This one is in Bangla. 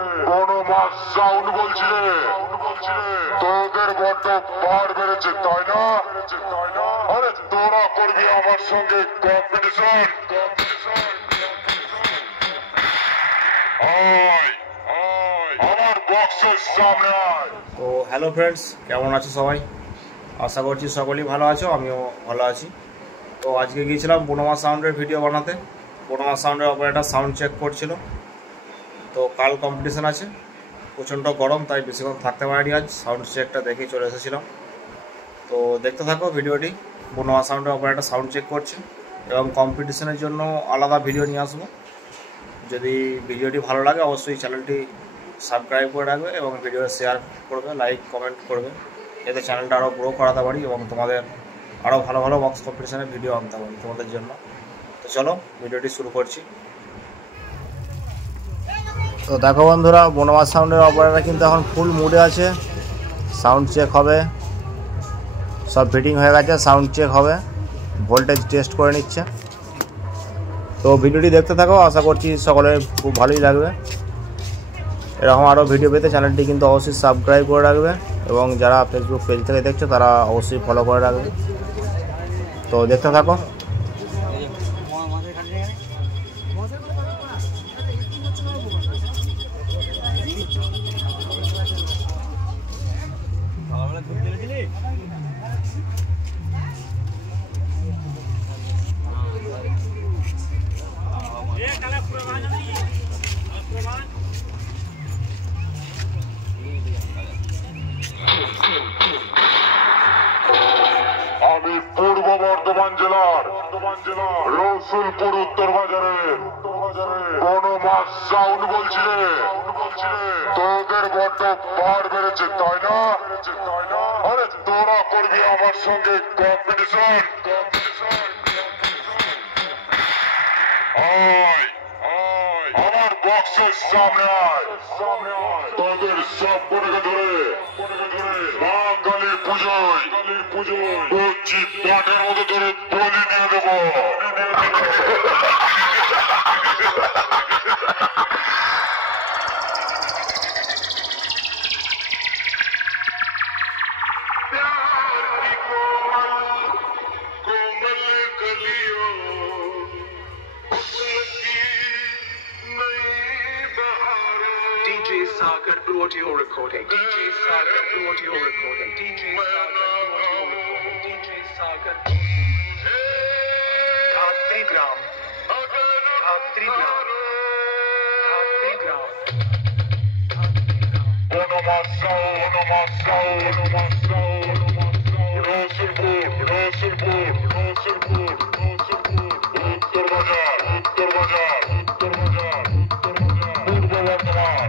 কোনো মাস সাউন্ড বলছি রে, তোদের বড্ড পার বেড়েছে তাই না? আরে তোরা করবি আমার সঙ্গে কম্পিটিশন। আমার বক্সের সামনে আয়। তো হ্যালো ফ্রেন্ডস, কেমন আছো সবাই? আশা করছি সকলেই ভালো আছো, আমিও ভালো আছি। তো আজকে গিয়েছিলাম বনমা সাউন্ডের ভিডিও বানাতে। বনমা সাউন্ডের অপারেটর সাউন্ড চেক করছিল। তো কাল কম্পিটিশান আছে, প্রচণ্ড গরম, তাই বেশিক্ষণ থাকতে পারিনি। আজ সাউন্ড চেকটা দেখেই চলে এসেছিলাম। তো দেখতে থাকো ভিডিওটি। বনমা সাউন্ডের অপারেটর সাউন্ড চেক করছে এবং কম্পিটিশানের জন্য আলাদা ভিডিও নিয়ে আসবো। যদি ভিডিওটি ভালো লাগে অবশ্যই চ্যানেলটি সাবস্ক্রাইব করে রাখবে এবং ভিডিও শেয়ার করবে, লাইক কমেন্ট করবে, এতে চ্যানেলটা আরও গ্রো করাতে পারি এবং তোমাদের আরও ভালো ভালো বক্স কম্পিটিশানের ভিডিও আনতে পারি তোমাদের জন্য। তো চলো ভিডিওটি শুরু করছি। তো দেখো বন্ধুরা, বনমা সাউন্ডের অপারেটর কিন্তু এখন ফুল মুডে আছে। সাউন্ড চেক হবে, সব ফিটিং হয়ে গেছে, সাউন্ড চেক হবে, ভোল্টেজ টেস্ট করে নিচ্ছে। তো ভিডিওটি দেখতে থাকো, আশা করছি সকলের খুব ভালোই লাগবে। এরকম আরও ভিডিও পেতে চ্যানেলটি কিন্তু অবশ্যই সাবস্ক্রাইব করে রাখবে এবং যারা ফেসবুক পেজ থেকে দেখছো তারা অবশ্যই ফলো করে রাখবে। তো দেখতে থাকো। আমি পূর্ব বর্ধমান জেলার রসুলপুর উত্তর বাজারের কোনো মাস সাউন্ড বলছি রে, তোদের বড্ড পার বেড়েছে তাই না? আরে তোরা করবি আমার সঙ্গে কম্পিটিশন। আমার বক্সের সামনে আয়। তোদের সব বোনকে ধরে মা কালীর পুজোয় বলছি পাটের মতো ধরে বলি নিয়ে দেবো। DJ Sagar audio recording. DJ Sagar audio recording. DJ Sagar audio recording. DJ Sagar. Dhatri Gram. Dhatri Gram. Dhatri Gram. Bonnama Sound. Rasulpur. Uttar Bazar. Purbo Bardhaman.